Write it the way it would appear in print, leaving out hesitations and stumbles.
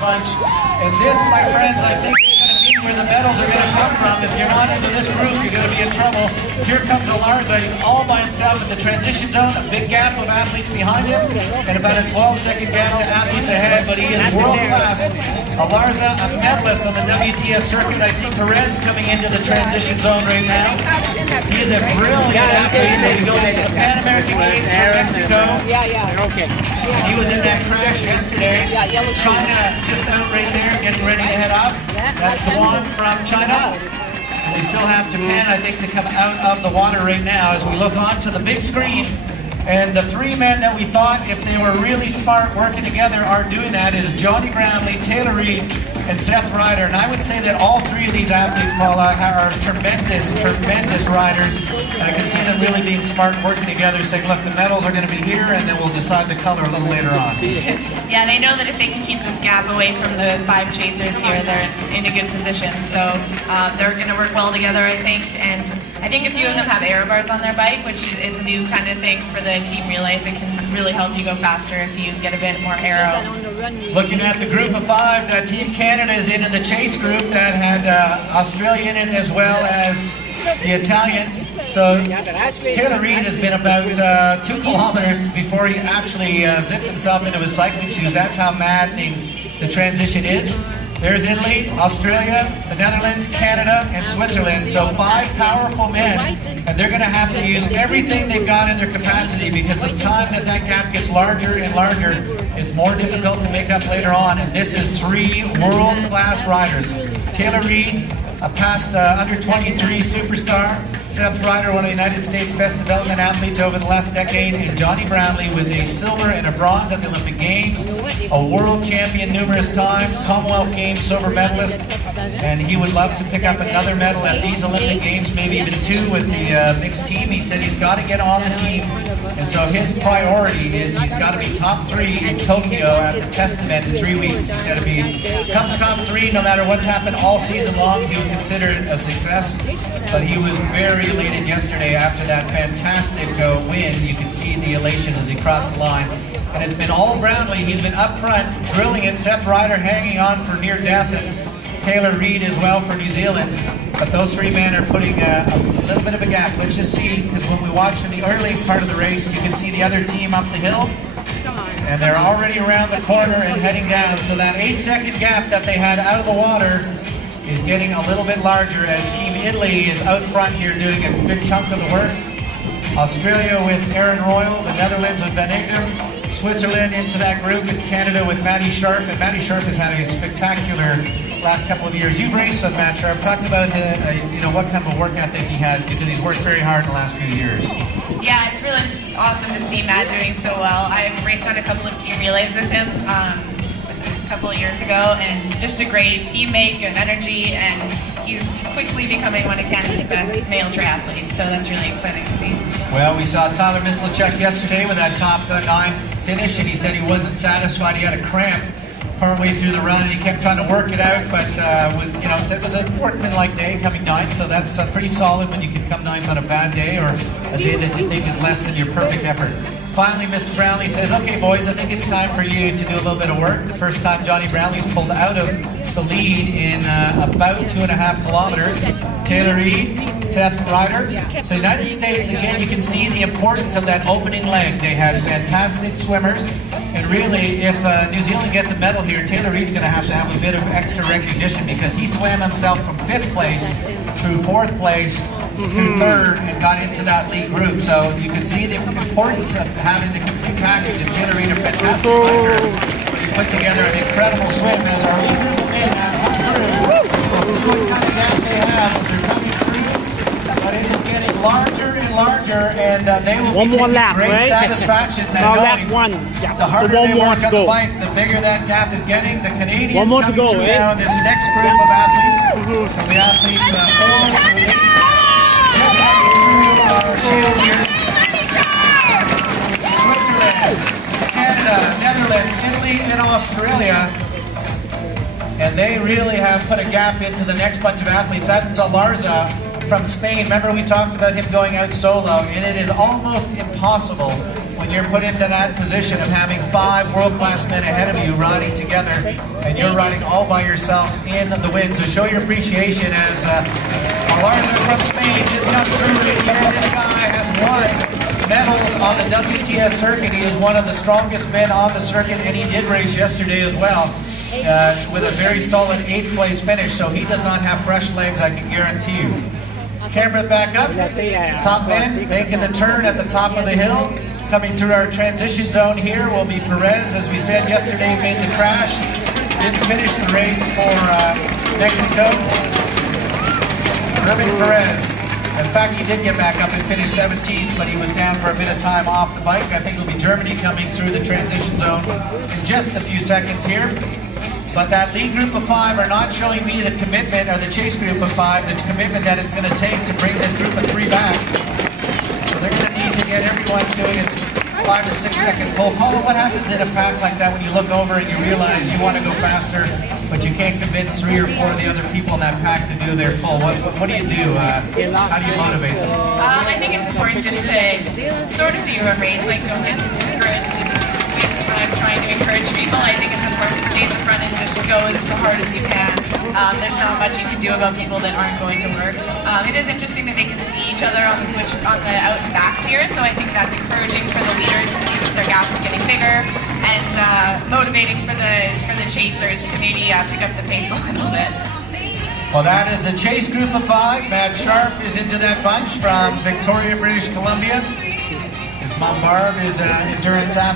bunch. And this, my friends, I think is going to be where the medals are going to come from. If you're not into this group, you're going to be in trouble. Here comes Alarza. He's all by himself in the transition zone. A big gap of athletes behind him, and about a 12-second gap to athletes ahead, but he is world class. Alarza, a medalist on the WTF circuit. I see Perez coming into the transition zone right now. He is a brilliant athlete. He goes into the Pan American Games from Mexico. Okay. He was in that crash yesterday. China just out right there, getting ready to head off. That's Duan from China. And we still have Japan, I think, to come out of the water right now as we look onto the big screen. And the three men that we thought, if they were really smart working together, are doing that is Johnny Brownlee, Taylor Reed, and Seth Ryder. And I would say that all three of these athletes, Paula, are tremendous riders. And I can see them really being smart, working together, saying, look, the medals are going to be here, and then we'll decide the color a little later on. Yeah, they know that if they can keep this gap away from the 5 chasers here, they're in a good position. So they're going to work well together, I think. And I think a few of them have aero bars on their bike, which is a new kind of thing for the team relays. It can really help you go faster if you get a bit more aero. Looking at the group of 5, that Team Canada is in the chase group that had Australia in it as well as the Italians. So Taylor Reed has been about 2 kilometers before he actually zipped himself into his cycling shoes. That's how maddening the transition is. There's Italy, Australia, the Netherlands, Canada, and Switzerland. So 5 powerful men, and they're going to have to use everything they've got in their capacity, because the time that gap gets larger and larger, it's more difficult to make up later on. And this is 3 world-class riders. Taylor Reed, a past under-23 superstar. Seth Ryder, one of the United States' best development athletes over the last decade, and Johnny Brownlee with a silver and a bronze at the Olympic Games, a world champion numerous times, Commonwealth Games silver medalist, and he would love to pick up another medal at these Olympic Games, maybe even 2 with the mixed team. He said he's got to get on the team, and so his priority is he's got to be top 3 in Tokyo at the test event in 3 weeks. He said if he comes top 3, no matter what's happened all season long, he would consider it a success. But he was very elated yesterday after that fantastic win. You can see the elation as he crossed the line. And it's been all Brownlee. He's been up front, drilling it. Seth Ryder hanging on for near death, and Taylor Reed as well for New Zealand. But those 3 men are putting a little bit of a gap. Let's just see, because when we watch in the early part of the race, you can see the other team up the hill. And they're already around the corner and heading down. So that 8-second gap that they had out of the water is getting a little bit larger as Team Italy is out front here doing a big chunk of the work. Australia with Aaron Royal, the Netherlands with Van Ingram, Switzerland into that group with Canada with Matty Sharp, and Matty Sharp has had a spectacular last couple of years. You've raced with Matt Sharp. Talk about what kind of a work ethic he has, because he's worked very hard in the last few years. Yeah, it's really awesome to see Matt doing so well. I've raced on a couple of team relays with him a couple of years ago, and just a great teammate, good energy, and he's quickly becoming one of Canada's best male triathletes, so that's really exciting to see. Well, we saw Tyler Mislachek yesterday with that top 9 finish, and he said he wasn't satisfied. He had a cramp partway through the run, and he kept trying to work it out, but it was a workman-like day coming 9th, so that's pretty solid when you can come 9th on a bad day or a day that you think is less than your perfect effort. Finally, Mr. Brownlee says, okay, boys, I think it's time for you to do a little bit of work. The first time Johnny Brownlee's pulled out of the lead in about 2.5 kilometers. Taylor Reed, Seth Ryder. So United States, again, you can see the importance of that opening leg. They had fantastic swimmers. And really, if New Zealand gets a medal here, Taylor Reed's going to have a bit of extra recognition, because he swam himself from 5th place through 4th place through 3rd and got into that lead group. So you can see the importance of having the complete package. And Taylor Reed, a fantastic biker, he put together an incredible swim as our lead group of men come through. We'll see what kind of gap they have as they're coming through. But it is getting larger and larger, and they will be taking great satisfaction that the harder they work on the bike, the bigger that gap is getting. The Canadians coming through now in this next group of athletes. From the athletes 4 through 8. Just heading through our shield here. Switzerland, Canada, Netherlands, Italy, and Australia. And they really have put a gap into the next bunch of athletes. That's Alarza from Spain. Remember, we talked about him going out solo, and it is almost impossible when you're put into that position of having 5 world-class men ahead of you riding together, and you're riding all by yourself in the win. So show your appreciation as Larson from Spain just comes through. And this guy has won medals on the WTS circuit. He is one of the strongest men on the circuit, and he did race yesterday as well. With a very solid 8th place finish, so he does not have fresh legs, I can guarantee you. Camera back up, top man making the turn at the top of the hill. Coming through our transition zone here will be Perez, as we said yesterday, made the crash. Didn't finish the race for Mexico. Ruben Perez. In fact, he did get back up and finish 17th, but he was down for a bit of time off the bike. I think it'll be Germany coming through the transition zone in just a few seconds here. But that lead group of 5 are not showing me the commitment, or the chase group of 5, the commitment that it's going to take to bring this group of 3 back. So they're going to need to get everyone doing a 5 or 6 second pull. Paula, what happens in a pack like that when you look over and you realize you want to go faster, but you can't convince 3 or 4 of the other people in that pack to do their pull? What do you do? How do you motivate them? I think it's important just to sort of do your own race. Like, don't get discouraged. When I'm trying to encourage people, I think it's important to stay in the front and just go as hard as you can. There's not much you can do about people that aren't going to work. It is interesting that they can see each other on the switch, on the out and backs here, so I think that's encouraging for the leaders to see that their gap is getting bigger, and motivating for the chasers to maybe pick up the pace a little bit. Well, that is the chase group of 5. Matt Sharp is into that bunch from Victoria, British Columbia. His mom Barb is endurance athlete.